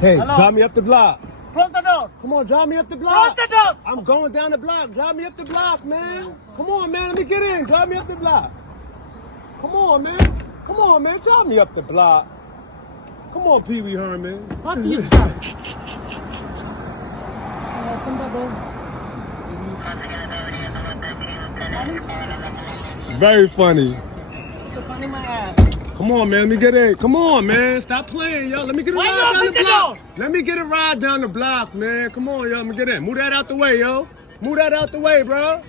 Hey, Hello? drive me up the block. Close the door. Come on, drive me up the block. Close the door. I'm going down the block. Drive me up the block, man. Come on, man. Let me get in. Drive me up the block. Come on, man. Come on, man. Drive me up the block. Come on, Pee Wee Herman. What is that? Very funny. So funny my ass. Come on, man. Let me get in. Come on, man. Stop playing, yo. Let me get a Why ride you down open the the block. door? Let me get a ride down the block, man. Come on, yo. Let me get in. Move that out the way, yo. Move that out the way, bro.